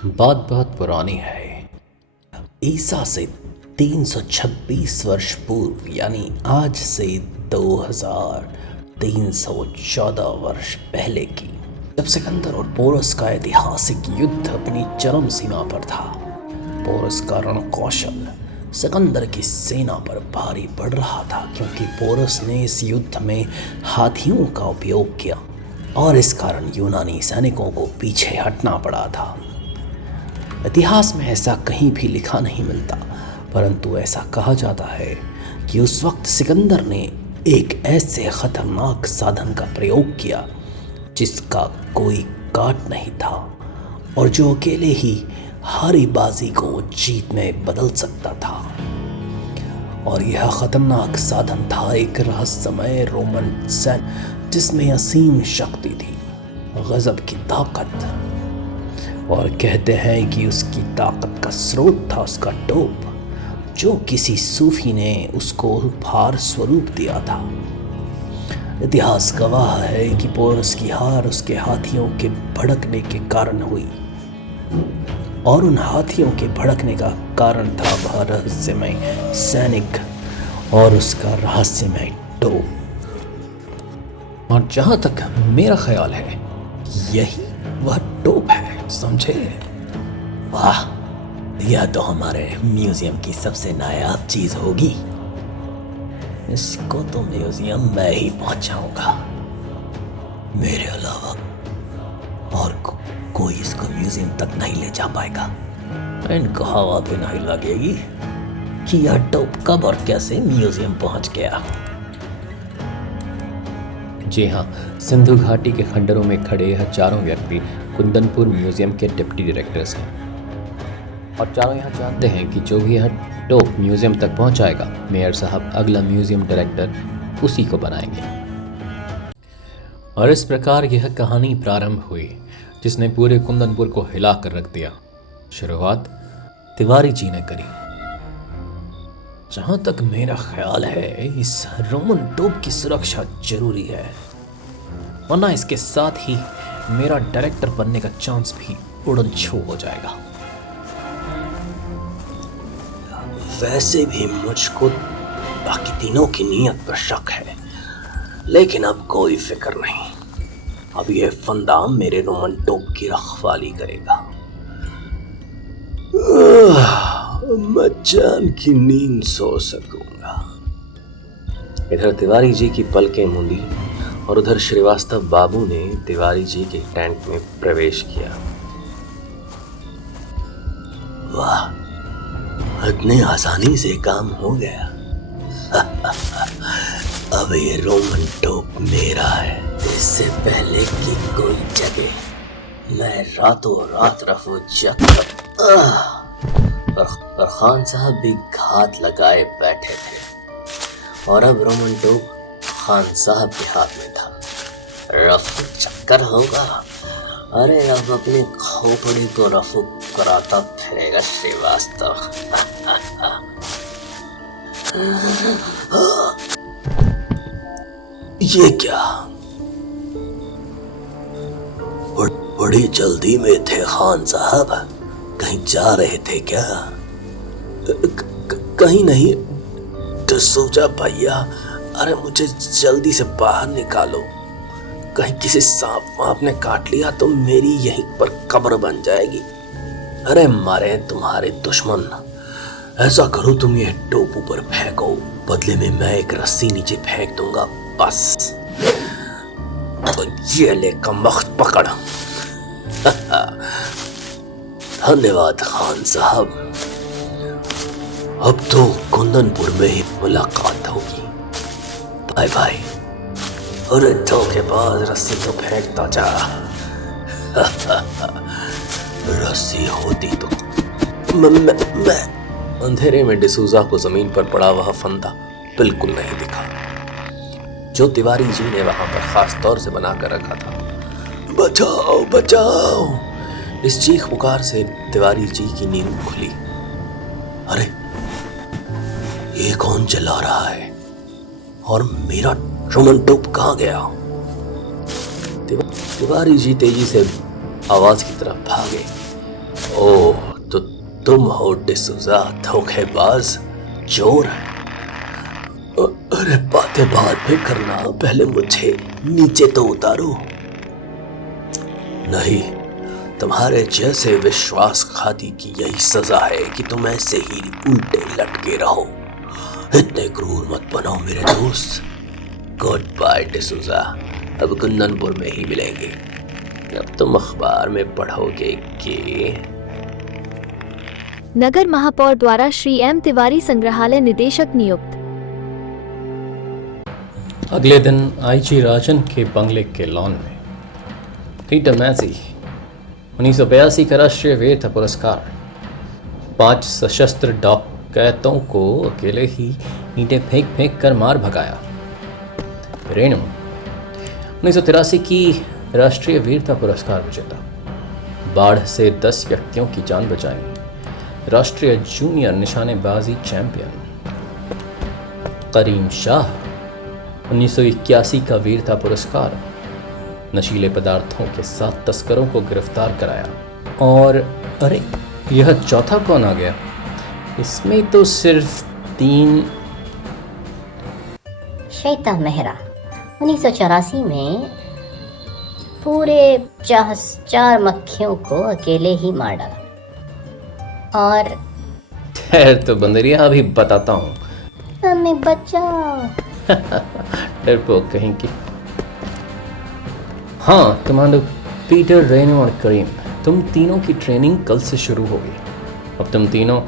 बात बहुत पुरानी है। ईसा से 326 वर्ष पूर्व, यानी आज से 2314 वर्ष पहले की, जब सिकंदर और पोरस का ऐतिहासिक युद्ध अपनी चरम सीमा पर था। पोरस का रण कौशल सिकंदर की सेना पर भारी पड़ रहा था, क्योंकि पोरस ने इस युद्ध में हाथियों का उपयोग किया और इस कारण यूनानी सैनिकों को पीछे हटना पड़ा था। इतिहास में ऐसा कहीं भी लिखा नहीं मिलता, परंतु ऐसा कहा जाता है कि उस वक्त सिकंदर ने एक ऐसे खतरनाक साधन का प्रयोग किया जिसका कोई काट नहीं था और जो अकेले ही हारी बाजी को जीत में बदल सकता था। और यह खतरनाक साधन था एक रहस्यमय रोमन सैन्य जिसमें असीम शक्ति थी, गजब की ताकत। और कहते हैं कि उसकी ताकत का स्रोत था उसका टोप, जो किसी सूफी ने उसको उपहार स्वरूप दिया था। इतिहास गवाह है कि पोरस की हार उसके हाथियों के भड़कने के कारण हुई, और उन हाथियों के भड़कने का कारण था वह रहस्यमय सैनिक और उसका रहस्यमय टोप। और जहां तक मेरा ख्याल है, यही वह टोप है, समझे? वाह, यह तो हमारे म्यूजियम की सबसे नायाब चीज होगी। इसको तो म्यूजियम मैं ही पहुंचाऊंगा। मेरे अलावा और कोई इसको म्यूजियम तक नहीं ले जा पाएगा। इनको हवा भी नहीं लगेगी कि यह टोप कब और कैसे म्यूजियम पहुंच गया। जी हाँ, सिंधु घाटी के खंडरों में खड़े यह चारों व्यक्ति कुंदनपुर म्यूजियम के डिप्टी डायरेक्टर्स हैं और चारों यहाँ जानते हैं कि जो भी यह टोप म्यूजियम तक पहुँचाएगा, मेयर साहब अगला म्यूजियम डायरेक्टर उसी को बनाएंगे। और इस प्रकार यह कहानी प्रारंभ हुई जिसने पूरे कुंदनपुर को हिला कर रख दिया। शुरुआत तिवारी जी ने करी। जहां तक मेरा ख्याल है, इस रोमन टोप की सुरक्षा जरूरी है, वरना इसके साथ ही मेरा डायरेक्टर बनने का चांस भी उड़न छू हो जाएगा। वैसे भी मुझको बाकी तीनों की नीयत पर शक है, लेकिन अब कोई फिक्र नहीं। अब यह फंदा मेरे रोमन टोप की रखवाली करेगा। मैं चैन की नींद सो सकूंगा। इधर तिवारी जी की पलकें मूंदी और उधर श्रीवास्तव बाबू ने तिवारी जी के टेंट में प्रवेश किया। वाह, इतनी आसानी से काम हो गया। अब ये रोमन टोप मेरा है। इससे पहले कि कोई जगह मैं रातों रात रफू चक्कर। पर खान साहब भी घात लगाए बैठे थे और अब रोमन टोप खान साहब के हाथ में था। रफू चक्कर होगा। अरे अब अपनी खोपड़ी को रफू कराता फिरेगा श्रीवास्तव। ये क्या? बड़ी जल्दी में थे खान साहब, कहीं जा रहे थे क्या? कहीं नहीं डिसूजा भैया, अरे मुझे जल्दी से बाहर निकालो। कहीं किसी सांप वाप ने काट लिया तो मेरी यहीं पर कब्र बन जाएगी। अरे मारे तुम्हारे दुश्मन। ऐसा करो, तुम ये टोप ऊपर फेंको, बदले में मैं एक रस्सी नीचे फेंक दूंगा, बस। तो ये ले कमबख्त पकड़। धन्यवाद खान साहब। अब तो कुंदनपुर में ही मुलाकात होगी। Bye bye. अरे धोखेबाज, रस्सी तो फेंकता जा। रस्सी होती तो मैं अंधेरे में डिसूजा को जमीन पर पड़ा वह फंदा बिल्कुल नहीं दिखा, जो तिवारी जी ने वहां पर खास तौर से बनाकर रखा था। बचाओ बचाओ! इस चीख पुकार से तिवारी जी की नींद खुली। अरे ये कौन जला रहा है और मेरा रोमन टोप कहाँ गया? तिवारी जी तेजी से आवाज की तरफ भागे ओह, तो तुम हो डिसूजा, धोखेबाज, चोर। अरे बातें बाद में करना, पहले मुझे नीचे तो उतारो। नहीं, तुम्हारे जैसे विश्वासघाती की यही सजा है कि तुम ऐसे ही उल्टे लटके रहो। इतने क्रूर मत बनो मेरे दोस्त। गुड बाय डिसूजा, अब कुंदनपुर में ही मिलेंगे। अब तुम अखबार में पढ़ोगे कि नगर महापौर द्वारा श्री एम तिवारी संग्रहालय निदेशक नियुक्त। अगले दिन आईजी राजन के बंगले के लॉन में पीटर मैसी 1982 का राष्ट्रीय वीरता पुरस्कार 5 सशस्त्र डकैतों को अकेले ही ईंटें फेंक फेंक कर मार भगाया। रेणु 1983 की राष्ट्रीय वीरता पुरस्कार विजेता, बाढ़ से 10 व्यक्तियों की जान बचाई, राष्ट्रीय जूनियर निशानेबाजी चैंपियन। करीम शाह 1981 का वीरता पुरस्कार, नशीले पदार्थों के 7 तस्करों को गिरफ्तार कराया। और अरे, यह चौथा कौन आ गया? इसमें तो सिर्फ 3। श्वेता मेहरा 1984 में पूरे 4 मक्खियों को अकेले ही मार डाला। और ठहर तो बंदरिया, अभी बताता हूँ। हमें बचाओ। डरपोक कहीं की। हाँ कमांडो पीटर, रेनू और करीम, तुम तीनों की ट्रेनिंग कल से शुरू होगी। अब तुम तीनों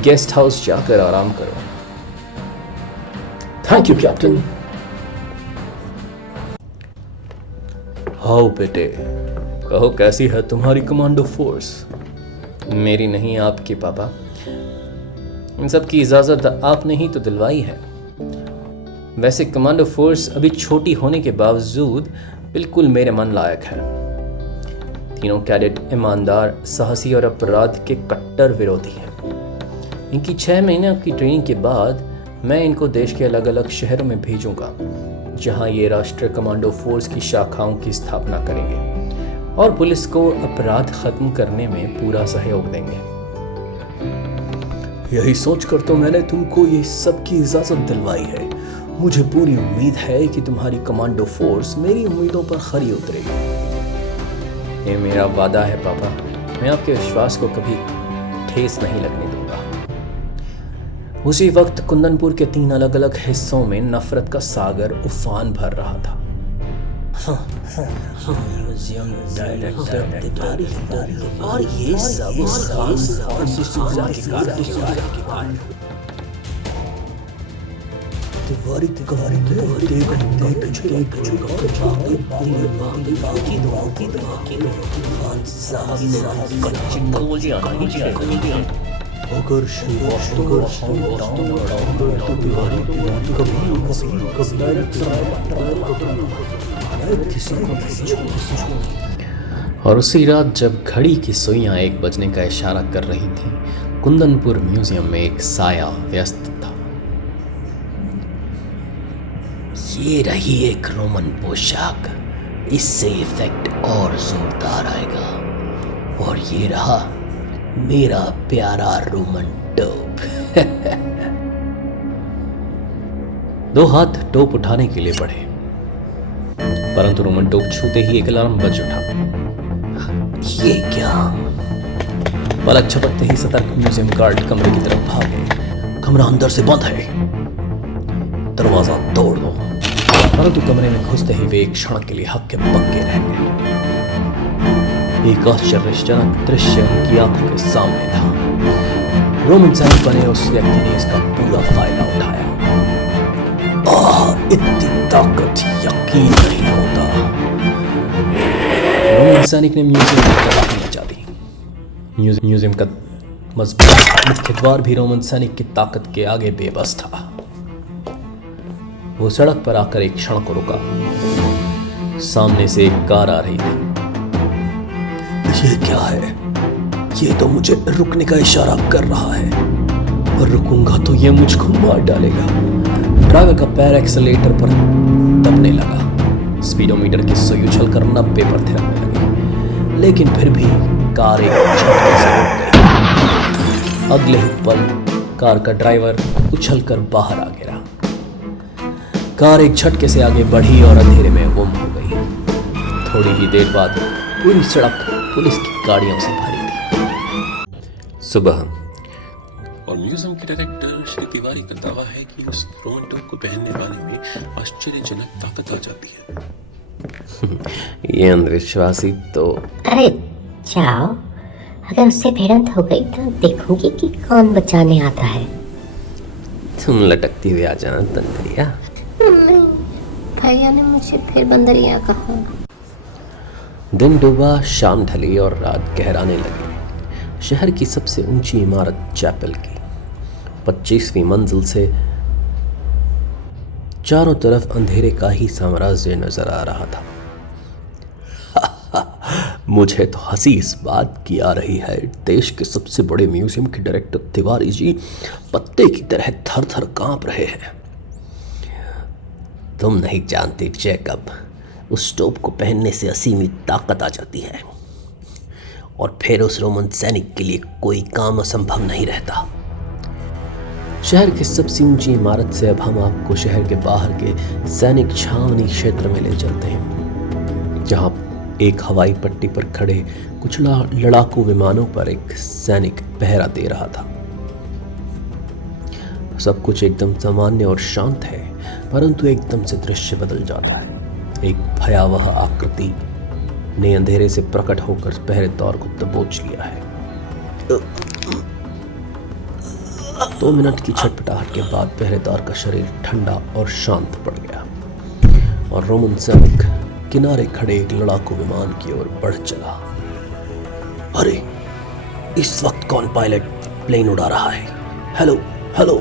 गेस्ट हाउस जाकर आराम करो। Thank you captain. हाउ बेटे, कहो कैसी है तुम्हारी कमांडो फोर्स? मेरी नहीं, आपकी पापा। इन सब की इजाजत आपने ही तो दिलवाई है। वैसे कमांडो फोर्स अभी छोटी होने के बावजूद बिल्कुल मेरे मन लायक है। तीनों कैडेट ईमानदार, साहसी और अपराध के कट्टर विरोधी हैं। इनकी 6 महीने की ट्रेनिंग के बाद मैं इनको देश के अलग अलग शहरों में भेजूंगा, जहां ये राष्ट्रीय कमांडो फोर्स की शाखाओं की स्थापना करेंगे और पुलिस को अपराध खत्म करने में पूरा सहयोग देंगे। यही सोचकर तो मैंने तुमको ये सब की इजाजत दिलवाई है। मुझे पूरी उम्मीद है कि तुम्हारी कमांडो फोर्स मेरी उम्मीदों पर खरी उतरेगी। ये मेरा वादा है पापा, मैं आपके विश्वास को कभी ठेस नहीं लगने दूंगा। उसी वक्त कुंदनपुर के 3 अलग अलग हिस्सों में नफरत का सागर उफान भर रहा था। और ये सब अगर और उसी रात जब घड़ी की सुइयां 1 बजने का इशारा कर रही थी, कुंदनपुर म्यूजियम में एक साया व्यस्त था। ये रही एक रोमन पोशाक, इससे इफेक्ट और जोरदार आएगा। और ये रहा मेरा प्यारा रोमन टोप। 2 हाथ टोप उठाने के लिए बढ़े, परंतु रोमन टोप छूते ही एक अलार्म बज उठा। ये क्या? पलक झपकते ही सतर्क म्यूजियम गार्ड कमरे की तरफ भागे। कमरा अंदर से बंद है, दरवाजा तोड़ दो। परंतु कमरे में घुसते ही वे एक क्षण के लिए हक्के बक्के रह गए। एक आश्चर्यजनक दृश्य उनकी आंखों के सामने था। रोमन सैनिक बने उस व्यक्ति ने इसका पूरा फायदा उठाया। इतनी ताकत यकीन नहीं होता। रोमन सैनिक ने म्यूजियम की तरफ मचा दी। म्यूजियम का मजबूत मुख्य द्वार भी रोमन सैनिक की ताकत के आगे बेबस था। वो सड़क पर आकर एक क्षण को रुका। सामने से एक कार आ रही थी। ये क्या है? ये तो मुझे रुकने का इशारा कर रहा है, पर रुकूंगा तो ये मुझको मार डालेगा। ड्राइवर का पैर एक्सेलेरेटर पर दबने लगा। स्पीडोमीटर की सुई उछल कर 90 पर थिरकने लगी, लेकिन फिर भी कार एक झटके से अगले ही पल कार का ड्राइवर उछलकर बाहर आ गिरा। कार एक झटके से आगे बढ़ी और अंधेरे में गुम हो गई। थोड़ी ही देर बाद पूरी सड़क पुलिस की गाड़ियों से भरी थी। सुबह और म्यूजियम के डायरेक्टर श्री तिवारी का दावा है कि उस रोमन टोप को पहनने वाले में आश्चर्यजनक ताकत आ जाती है। ये अंधविश्वासी तो अरे जाओ, अगर उससे भिड़ंत हो गई तो देखूंगी कि कौन बचाने आता है। तुम लटकती हुई आ जाना तंदरिया। नहीं, भैया ने मुझे फिर बंदरिया कहा। दिन डूबा, शाम ढली और रात गहराने लगी। शहर की सबसे ऊंची इमारत चैपल की 25वीं मंजिल से चारों तरफ अंधेरे का ही साम्राज्य नजर आ रहा था। मुझे तो हंसी इस बात की आ रही है, देश के सबसे बड़े म्यूजियम के डायरेक्टर तिवारी जी पत्ते की तरह थर थर कांप रहे हैं। तुम नहीं जानते जैकब, उस टोप को पहनने से असीमित ताकत आ जाती है और फिर उस रोमन सैनिक के लिए कोई काम असंभव नहीं रहता। शहर की सबसे ऊंची इमारत से अब हम आपको शहर के बाहर के सैनिक छावनी क्षेत्र में ले चलते हैं, जहां एक हवाई पट्टी पर खड़े कुछ लड़ाकू विमानों पर एक सैनिक पहरा दे रहा था। सब कुछ एकदम सामान्य और शांत है, परंतु एकदम से दृश्य बदल जाता है। एक भयावह आकृति ने अंधेरे से प्रकट होकर पहरेदार को दबोच लिया है। 2 मिनट की छटपटाहट के बाद पहरेदार का शरीर ठंडा और शांत पड़ गया और रोमन सैनिक किनारे खड़े एक लड़ाकू विमान की ओर बढ़ चला। अरे, इस वक्त कौन पायलट प्लेन उड़ा रहा है? हेलो हेलो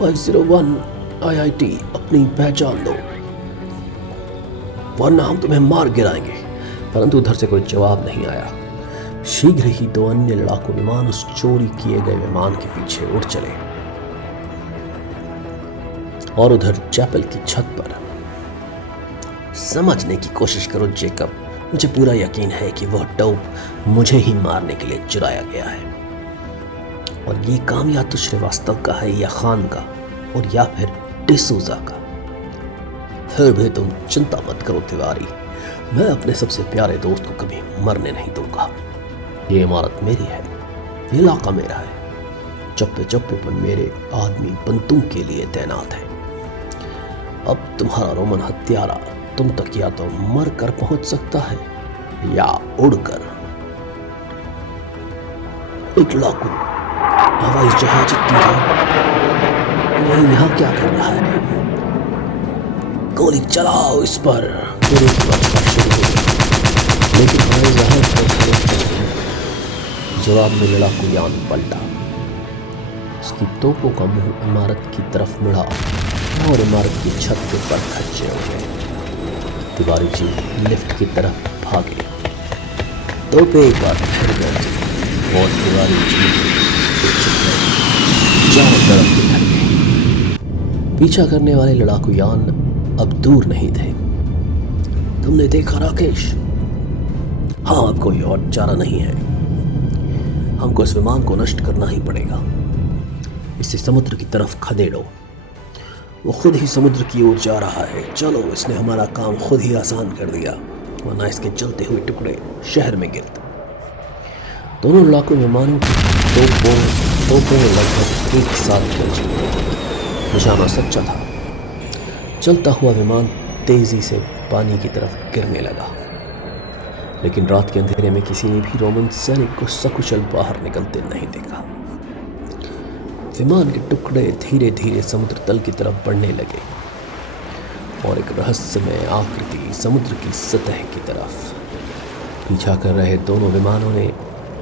501 IIT, अपनी पहचान दो वरना हम तुम्हें मार गिराएंगे। परंतु उधर से कोई जवाब नहीं आया। शीघ्र ही 2 अन्य लड़ाकू विमान उस चोरी किए गए विमान के पीछे उड़ चले और उधर चैपल की छत पर। समझने की कोशिश करो जैकब, मुझे पूरा यकीन है कि वह टोप मुझे ही मारने के लिए चुराया गया है और ये काम या तो श्रीवास्तव का है या खान का और या फिर डिसूजा का। फिर भी तुम चिंता मत करो तिवारी, मैं अपने सबसे प्यारे दोस्त को कभी मरने नहीं दूंगा। ये इमारत मेरी है, ये इलाका मेरा है। चप्पे चप्पे पर मेरे आदमी बंदूक के लिए तैनात है। अब तुम्हारा रोमन हत्यारा तुम तक या तो मर कर पहुंच सकता है या उड़कर। एक लड़ाकू हवाई जहाज यहाँ क्या कर रहा है? गोली चलाओ इस पर। पूरी वर्षा शुरू हो गई, लेकिन हवाई जहाज पर खड़े चल गए। जवाब में लड़ाकू यान पलटा। उसकी तोपों का मुंह इमारत की तरफ मुड़ा और इमारत की छत के पर खच्चे हो गए। तिवारी जी लिफ्ट की तरफ भागे। तोपें एक बार फिर गए और तिवारी जी चारों तरफ बिखर गए। पीछा करने वाले लड़ाकू यान अब दूर नहीं थे। तुमने देखा राकेश? हाँ, अब कोई और चारा नहीं है। हमको इस विमान को नष्ट करना ही पड़ेगा। इसे समुद्र की तरफ खदेड़ो। वो खुद ही समुद्र की ओर जा रहा है। चलो, इसने हमारा काम खुद ही आसान कर दिया, वरना इसके जलते हुए टुकड़े शहर में गिरते। दोनों लड़ाकू विमानों की तोपों लगभग एक साथ चल चुकी। निशाना सच्चा था। चलता हुआ विमान तेजी से पानी की तरफ गिरने लगा, लेकिन रात के अंधेरे में किसी ने भी रोमन सैनिक को सकुशल बाहर निकलते नहीं देखा। विमान के टुकड़े धीरे धीरे समुद्र तल की तरफ बढ़ने लगे और एक रहस्यमय आकृति समुद्र की सतह की तरफ पीछा कर रहे दोनों विमानों ने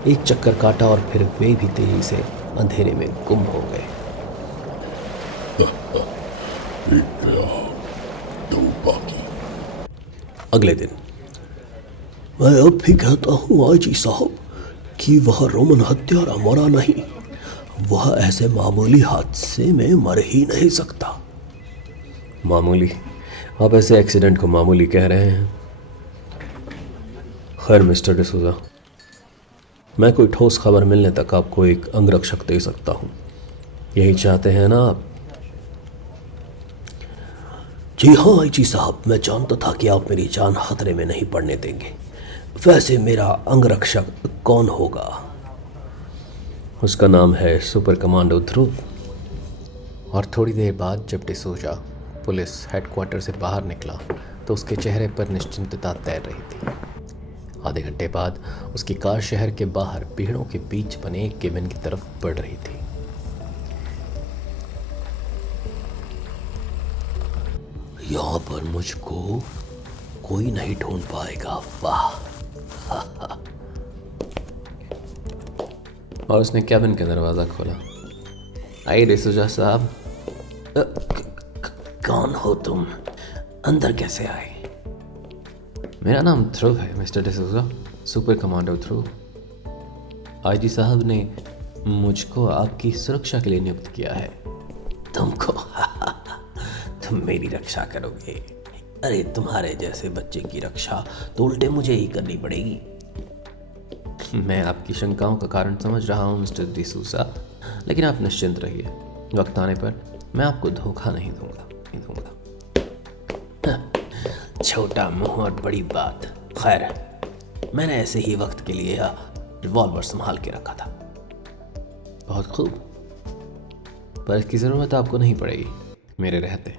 एक चक्कर काटा और फिर वे भी तेजी से अंधेरे में गुम हो गए। अगले दिन मैं अब भी कहता हूँ आईजी साहब कि वह रोमन हत्यारा मरा नहीं। वह ऐसे मामूली हादसे में मर ही नहीं सकता। मामूली? आप ऐसे एक्सीडेंट को मामूली कह रहे हैं? खैर मिस्टर डिसूजा, मैं कोई ठोस खबर मिलने तक आपको एक अंगरक्षक दे सकता हूँ। यही चाहते हैं ना आप? जी हाँ आईजी साहब, मैं जानता था कि आप मेरी जान खतरे में नहीं पड़ने देंगे। वैसे मेरा अंगरक्षक कौन होगा? उसका नाम है सुपर कमांडो ध्रुव। और थोड़ी देर बाद जब डिसूजा पुलिस हेडक्वार्टर से बाहर निकला तो उसके चेहरे पर निश्चिंतता तैर रही थी। आधे घंटे बाद उसकी कार शहर के बाहर पेड़ों के बीच बने एक केबिन की तरफ बढ़ रही थी। यहाँ पर मुझको कोई नहीं ढूंढ पाएगा। वाह। और उसने केबिन का दरवाज़ा खोला। आइए डिसूजा साहब। कौन हो तुम? अंदर कैसे आए? मेरा नाम ध्रुव है मिस्टर डिसूजा, सुपर कमांडो ध्रुव। आईजी साहब ने मुझको आपकी सुरक्षा के लिए नियुक्त किया है। तुमको तुम मेरी रक्षा करोगे? अरे तुम्हारे जैसे बच्चे की रक्षा तो उल्टे मुझे ही करनी पड़ेगी। मैं आपकी शंकाओं का कारण समझ रहा हूँ मिस्टर डिसूजा, लेकिन आप निश्चिंत रहिए, वक्त आने पर मैं आपको धोखा नहीं दूंगा। छोटा मुंह और बड़ी बात। खैर, मैंने ऐसे ही वक्त के लिए रिवॉल्वर संभाल के रखा था। बहुत खूब, पर इसकी ज़रूरत आपको नहीं पड़ेगी मेरे रहते।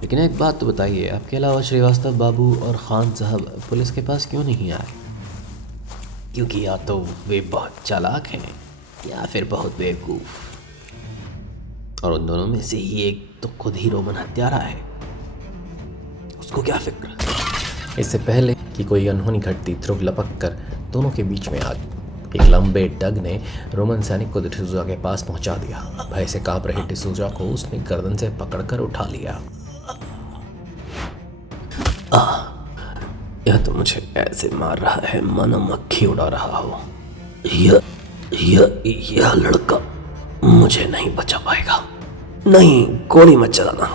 लेकिन एक बात तो बताइए, आपके अलावा श्रीवास्तव बाबू और खान साहब पुलिस के पास क्यों नहीं आए? क्योंकि या तो वे बहुत चालाक हैं या फिर बहुत बेवकूफ, और उन दोनों में से ही एक तो खुद ही रोमन हत्यारा है। उसको क्या फिक्र? इससे पहले कि कोई अनहोनी घटती, ध्रुव लपक कर दोनों के बीच में आ एक लंबे डग ने रोमन सैनिक को डिसूजा के पास पहुंचा दिया। भय से कांप रहे डिसूजा को उसने गर्दन से पकड़कर उठा लिया। यह तो मुझे ऐसे मार रहा है मानो मक्खी उड़ा रहा हो। यह लड़का मुझे नहीं बचा पाएगा। नहीं, गोली मत चलाना।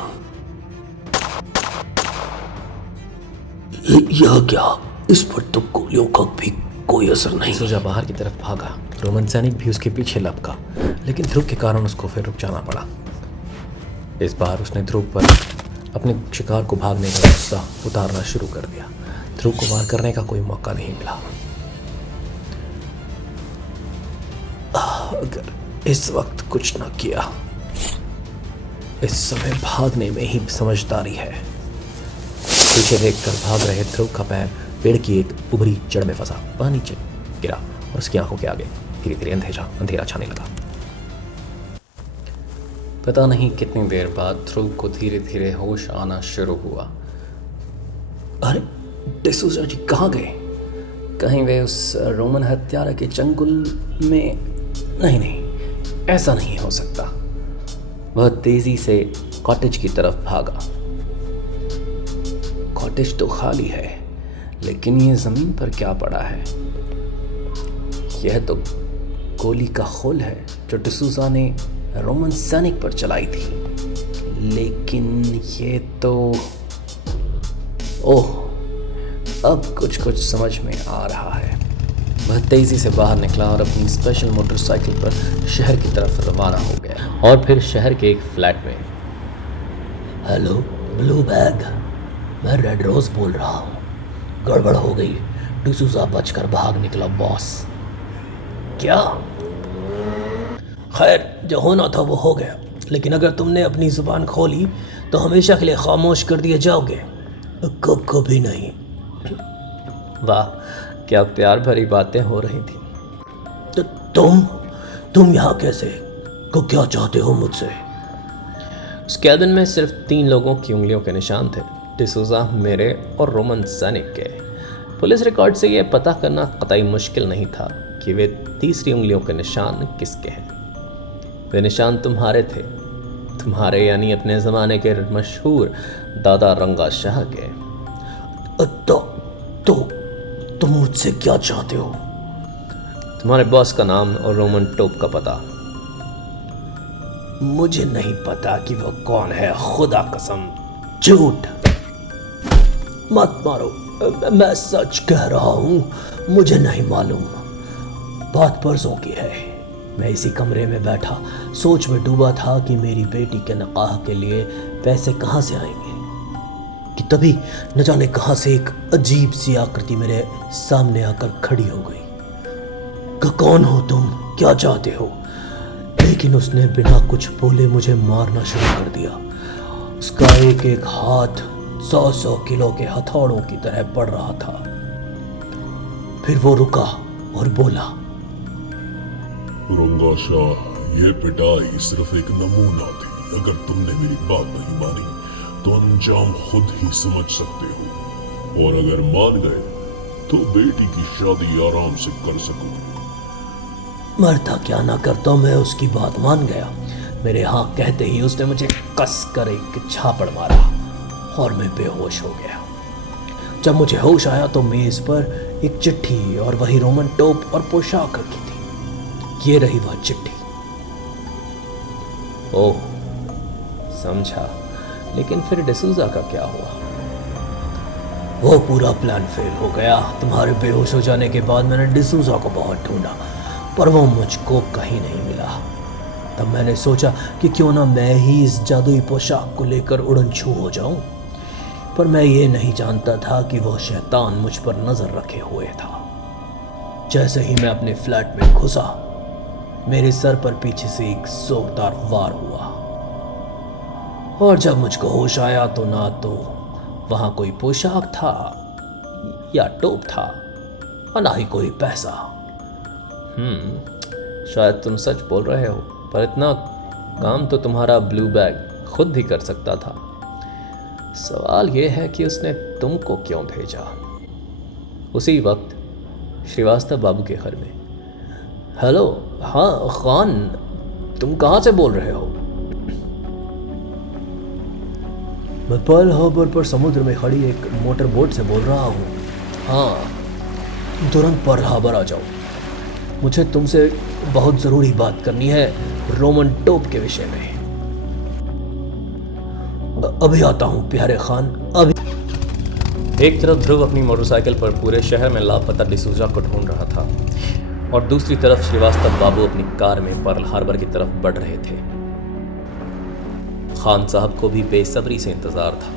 यह क्या? इस पर तो गोलियों का भी कोई असर नहीं। डिसूजा बाहर की तरफ भागा। रोमन सैनिक भी उसके पीछे लपका, लेकिन ध्रुव के कारण उसको फिर रुक जाना पड़ा। इस बार उसने ध्रुव पर अपने शिकार को भागने का गुस्सा उतारना शुरू कर दिया। ध्रुव को वार करने का कोई मौका नहीं मिला। अगर इस वक्त कुछ न किया, इस समय भागने में ही समझदारी है। पीछे देखकर भाग रहे ध्रुव का पैर पेड़ की एक उभरी जड़ में फंसा। वह नीचे गिरा और उसकी आंखों के आगे धीरे धीरे अंधेरा छाने लगा। पता नहीं कितनी देर बाद ध्रुव को धीरे धीरे होश आना शुरू हुआ। अरे डिसूजा जी कहाँ गए? कहीं वे उस रोमन हत्यारा के चंगुल में? नहीं, ऐसा नहीं हो सकता। वह तेजी से कॉटेज की तरफ भागा। कॉटेज तो खाली है, लेकिन ये जमीन पर क्या पड़ा है? यह तो गोली का खोल है जो डिसूजा ने रोमन सैनिक पर चलाई थी। लेकिन ये तो... ओह, अब कुछ समझ में आ रहा है। वह तेजी से बाहर निकला और अपनी स्पेशल मोटरसाइकिल पर शहर की तरफ रवाना हो गया। और फिर शहर के एक फ्लैट में। हेलो ब्लू बैग, मैं रेड रोज बोल रहा हूँ। गड़बड़ हो गई, डिसूजा बचकर भाग निकला बॉस। क्या? खैर, जो होना था वो हो गया, लेकिन अगर तुमने अपनी जुबान खोली तो हमेशा के लिए खामोश कर दिए जाओगे। कभी नहीं। वाह, क्या प्यार भरी बातें हो रही थी। तुम यहाँ कैसे? को क्या चाहते हो मुझसे? उस कैबिन में सिर्फ 3 लोगों की उंगलियों के निशान थे, डिसूजा, मेरे और रोमन सैनिक के। पुलिस रिकॉर्ड से यह पता करना कतई मुश्किल नहीं था कि वे तीसरी उंगलियों के निशान किसके हैं। वे निशान तुम्हारे थे, तुम्हारे यानी अपने ज़माने के मशहूर दादा रंगा शाह के। तो तुम मुझसे क्या चाहते हो? तुम्हारे बॉस का नाम और रोमन टोप का पता। मुझे नहीं पता कि वो कौन है, खुदा कसम। झूठ मत मारो, मैं सच कह रहा हूं, मुझे नहीं मालूम। बात परसों की है। मैं इसी कमरे में बैठा सोच में डूबा था कि मेरी बेटी के निकाह के लिए पैसे कहाँ से आएंगे कि तभी न जाने कहाँ से एक अजीब सी आकृति मेरे सामने आकर खड़ी हो गई। कौन हो तुम, क्या चाहते हो? लेकिन उसने बिना कुछ बोले मुझे मारना शुरू कर दिया। उसका एक एक हाथ 100-100 किलो के हथौड़ों की तरह पड़ रहा था। फिर वो रुका और बोला, रंगा शाह, ये पिटाई सिर्फ एक नमूना थी। अगर तुमने मेरी बात नहीं मानी तो अंजाम खुद ही समझ सकते हो, और अगर मान गए तो बेटी की शादी आराम से कर सकोगे। मरता क्या ना करता मैं उसकी बात मान गया। मेरे हाँ कहते ही उसने मुझे कस कर एक छापड़ मारा और मैं बेहोश हो गया। जब मुझे होश आया तो मेज पर एक चिट्ठी और वही रोमन टोप और पोशाक रखी थी। ये रही वह चिट्ठी। ओह, समझा। लेकिन फिर डिसूजा का क्या हुआ? वो पूरा प्लान फेल हो गया। तुम्हारे बेहोश हो जाने के बाद मैंने डिसूजा को बहुत ढूंढा, पर वो मुझको कहीं नहीं मिला। तब मैंने सोचा कि क्यों ना मैं ही इस जादुई पोशाक को लेकर उड़न छू हो जाऊं, पर मैं ये नहीं जानता था कि वह शैतान मुझ पर नजर रखे हुए था। जैसे ही मैं अपने फ्लैट में घुसा, मेरे सर पर पीछे से एक जोरदार वार हुआ, और जब मुझको होश आया तो ना तो वहां कोई पोशाक था या टोप था और ना ही कोई पैसा। शायद तुम सच बोल रहे हो, पर इतना काम तो तुम्हारा ब्लू बैग खुद भी कर सकता था। सवाल यह है कि उसने तुमको क्यों भेजा। उसी वक्त श्रीवास्तव बाबू के घर में। हेलो, हाँ खान, तुम कहाँ से बोल रहे हो? मैं पर्ल हार्बर पर समुद्र में खड़ी एक मोटर बोट से बोल रहा हूँ। हाँ, तुरंत पर्ल हार्बर आ जाओ। मुझे तुमसे बहुत ज़रूरी बात करनी है रोमन टोप के विषय में। अभी आता हूँ प्यारे खान, अभी। एक तरफ ध्रुव अपनी मोटरसाइकिल पर पूरे शहर में लापता डिसूजा को ढूंढ रहा था, और दूसरी तरफ श्रीवास्तव बाबू अपनी कार में पर्ल हार्बर की तरफ बढ़ रहे थे। खान साहब को भी बेसब्री से इंतजार था।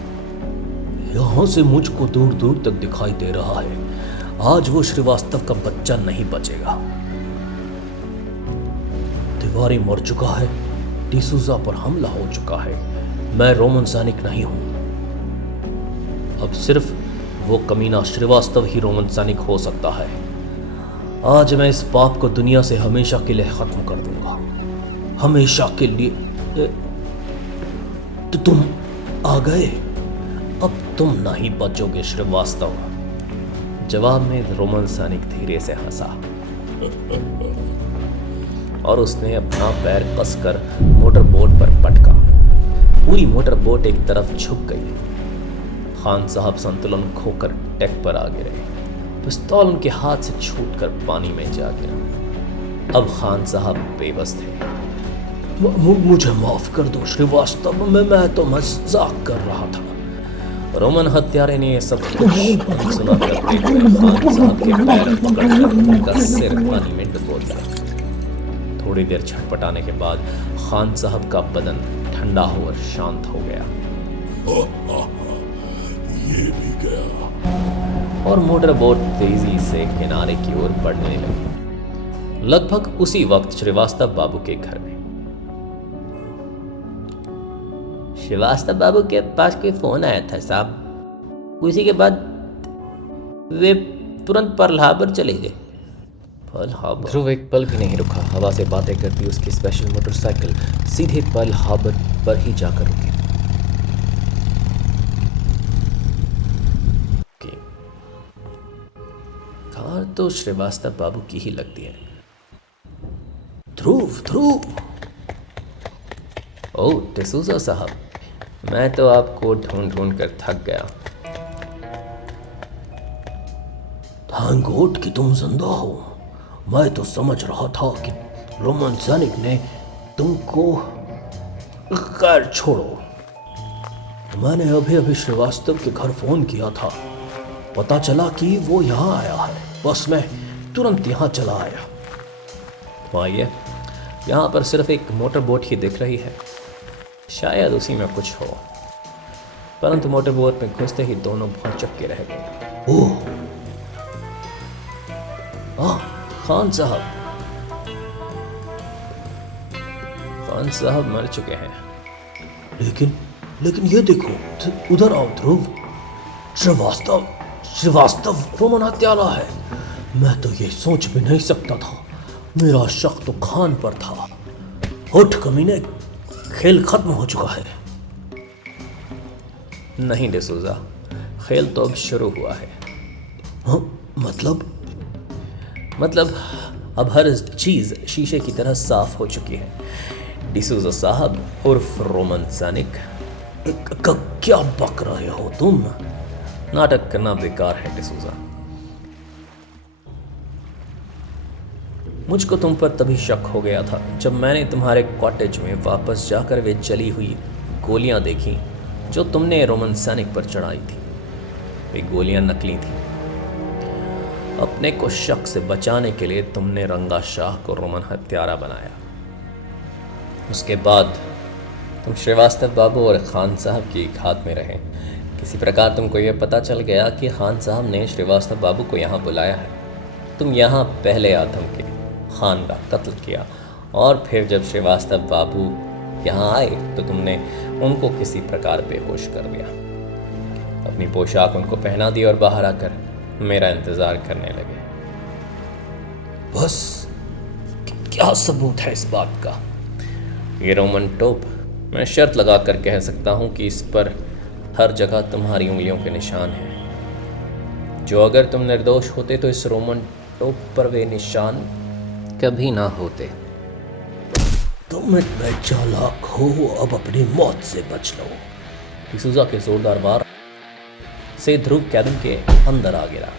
यहां से मुझको दूर दूर तक दिखाई दे रहा है आज वो श्रीवास्तव का बच्चा नहीं बचेगा। तिवारी मर चुका है, डिसूजा पर हमला हो चुका है। मैं रोमन सैनिक नहीं हूं। अब सिर्फ वो कमीना श्रीवास्तव ही रोमन सैनिक हो सकता है। आज मैं इस पाप को दुनिया से हमेशा के लिए खत्म कर दूंगा, हमेशा के लिए। तो तुम आ गए, अब तुम नहीं बचोगे श्रीवास्तव। जवाब में रोमन सैनिक धीरे से हंसा और उसने अपना पैर कसकर मोटर बोट पर पटका। पूरी मोटर बोट एक तरफ झुक गई। खान साहब संतुलन खोकर डेक पर आ गिरे। पिस्तौल उनके हाथ से छूटकर पानी में जा गिरा। अब खान साहब बेबस थे। मुझे माफ कर दो श्रीवास्तव, मैं तो मजाक कर रहा था। रोमन हत्यारे ने सब कुछ सुना करते हुए खान साहब के पैर पकड़कर उनका सिर पानी में डुबो दिया। थोड़ी देर छटपटाने के बाद खान साहब का बदन ठंडा होकर शांत हो गया। ये भी गया। और मोटर बोट तेजी से किनारे की ओर बढ़ने लगी। लगभग उसी वक्त श्रीवास्तव बाबू के घर में। श्रीवास्तव बाबू के पास कोई फोन आया था साहब। उसी के बाद वे तुरंत पर्ल हार्बर चले गए। Pearl Harbor? ध्रुव एक पल भी नहीं रुका। हवा से बातें करती उसकी स्पेशल मोटरसाइकिल सीधे पर्ल हार्बर पर ही जाकर रुकी। कार तो श्रीवास्तव बाबू की ही लगती है। ध्रुव। ओह डिसूजा साहब, मैं तो आपको ढूंढ ढूंढ कर थक गया। थैंक गॉड कि तुम जिंदा हो। मैं तो समझ रहा था कि रोमन सैनिक ने तुमको। खैर छोड़ो, मैंने अभी श्रीवास्तव के घर फोन किया था। पता चला कि वो यहाँ आया है। बस मैं तुरंत यहाँ चला आया। तो आइए, यहाँ पर सिर्फ एक मोटर बोट ही दिख रही है, शायद उसी में कुछ हो। परंतु मोटर बोट में घुसते ही दोनों भौचक्के रह गए। ओह, खान साहब। खान साहब मर चुके हैं। लेकिन ये देखो, उधर आओ ध्रुव। श्रीवास्तव रोमन हत्यारा है। मैं तो ये सोच भी नहीं सकता था। मेरा शक तो खान पर था। उठ कमीने, खेल खत्म हो चुका है। नहीं डिसूजा, खेल तो अब शुरू हुआ है। हाँ, मतलब अब हर चीज शीशे की तरह साफ हो चुकी है। डिसूजा साहब उर्फ रोमन सैनिक। क्या बक रहे हो तुम? नाटक करना बेकार है डिसूजा। मुझको तुम पर तभी शक हो गया था जब मैंने तुम्हारे कॉटेज में वापस जाकर वे जली हुई गोलियां देखी जो तुमने रोमन सैनिक पर चढ़ाई थी। वे गोलियां नकली थी। अपने को शक से बचाने के लिए तुमने रंगा शाह को रोमन हत्यारा बनाया। उसके बाद तुम श्रीवास्तव बाबू और खान साहब की हाथ में रहे। किसी प्रकार तुमको यह पता चल गया कि खान साहब ने श्रीवास्तव बाबू को यहाँ बुलाया है। तुम यहाँ पहले आदम के खान का कत्ल किया और फिर जब श्रीवास्तव बाबू यहाँ आए तो तुमने उनको किसी प्रकार बेहोश कर दिया। अपनी पोशाक उनको पहना दी और बाहर आकर मेरा इंतजार करने लगे। बस क्या सबूत है इस बात का? ये रोमन टोप, मैं शर्त लगा कर कह सकता हूँ कि इस पर हर जगह तुम्हारी उंगलियों के निशान हैं। जो अगर तुम निर्दोष होते तो इस रोमन टोप पर वे निशान कभी ना होते। तुम इतने चालाक हो, अब अपनी मौत से बच लो। डिसूजा के जोरदार वार से ध्रुव कैबिन के अंदर आ गिरा।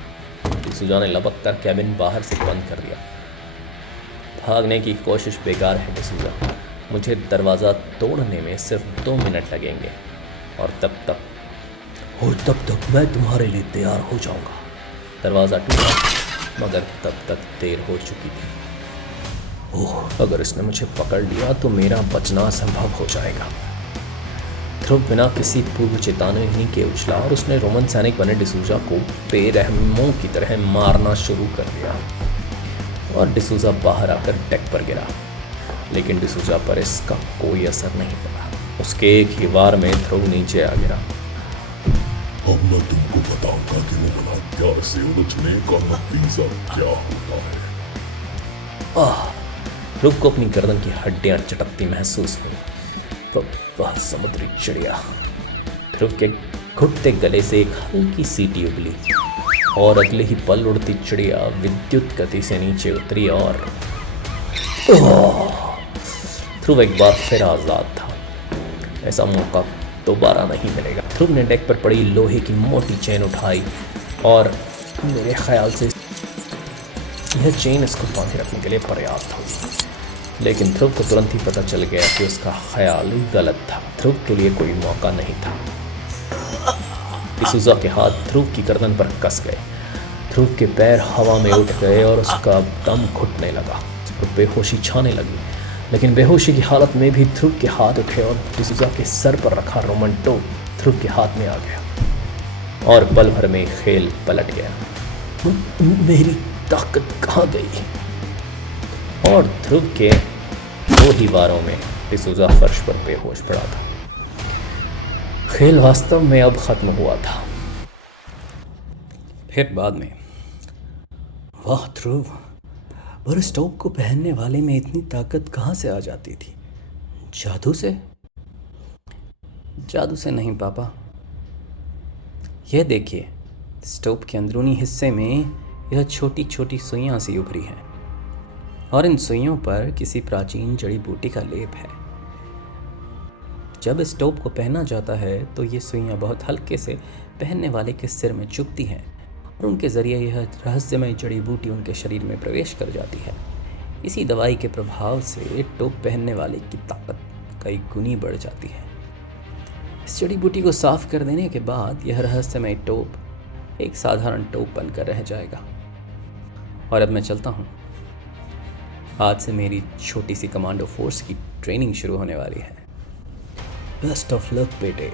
डिसूजा ने लपक कर कैबिन बाहर से बंद कर दिया। भागने की कोशिश बेकार है डिसूजा। मुझे दरवाज़ा तोड़ने में सिर्फ 2 मिनट लगेंगे और तब तक मैं तुम्हारे लिए तैयार हो जाऊंगा। दरवाज़ा टूटा, मगर तब तक देर हो चुकी थी। ओह, अगर इसने मुझे पकड़ लिया तो मेरा बचना असंभव हो जाएगा। ध्रुव बिना किसी पूर्व चेतावनी के उछला और उसने रोमन सैनिक बने डिसूजा को बेरहमों की तरह मारना शुरू कर दिया और डिसूजा बाहर आकर डेक पर गिरा। लेकिन डिसूजा पर इसका कोई असर नहीं पड़ा। उसके एक ही वार में ध्रुव नीचे आ गिरा। अब मैं तुमको बताऊंगा कि रोमन हत्यारे से उलझने का नतीजा क्या होता है। ध्रुव को अपनी गर्दन की हड्डियां चटकती महसूस हुई। वह समुद्री चिड़िया ध्रुव के घुटते गले से एक हल्की सीटी उगली और अगले ही पल उड़ती चिड़िया विद्युत गति से नीचे उतरी और ध्रुव एक बार फिर आजाद था। ऐसा मौका दोबारा नहीं मिलेगा। ध्रुव ने डेक पर पड़ी लोहे की मोटी चेन उठाई और मेरे ख्याल से यह चेन इसको बांधे रखने के लिए पर्याप्त होगी। लेकिन ध्रुव को तुरंत ही पता चल गया कि उसका ख्याल गलत था। ध्रुव के लिए कोई मौका नहीं था। डिसूजा के हाथ ध्रुव की गर्दन पर कस गए। ध्रुव के पैर हवा में उठ गए और उसका दम घुटने लगा। उसको बेहोशी छाने लगी। लेकिन बेहोशी की हालत में भी ध्रुव के हाथ उठे और डिसूजा के सर पर रखा रोमन टोप ध्रुव के हाथ में आ गया और पल भर में खेल पलट गया। मेरी ताकत कहाँ गई? और ध्रुव के 2 ही वारों में डिसूजा फर्श पर बेहोश पड़ा था। खेल वास्तव में अब खत्म हुआ था। फिर बाद में, वाह ध्रुव, पर इस टोप को पहनने वाले में इतनी ताकत कहाँ से आ जाती थी? जादू से? जादू से नहीं पापा। यह देखिए, इस टोप के अंदरूनी हिस्से में यह छोटी छोटी सुइयां सी उभरी हैं और इन सुइयों पर किसी प्राचीन जड़ी बूटी का लेप है। जब इस टोप को पहना जाता है तो ये सुइयां बहुत हल्के से पहनने वाले के सिर में चुभती हैं और उनके ज़रिए यह रहस्यमय जड़ी बूटी उनके शरीर में प्रवेश कर जाती है। इसी दवाई के प्रभाव से टोप पहनने वाले की ताकत कई गुनी बढ़ जाती है। इस जड़ी बूटी को साफ कर देने के बाद यह रहस्यमय टोप एक साधारण टोप बनकर रह जाएगा। और अब मैं चलता हूँ। आज से मेरी छोटी सी कमांडो फोर्स की ट्रेनिंग शुरू होने वाली है। बेस्ट ऑफ लक बेटे।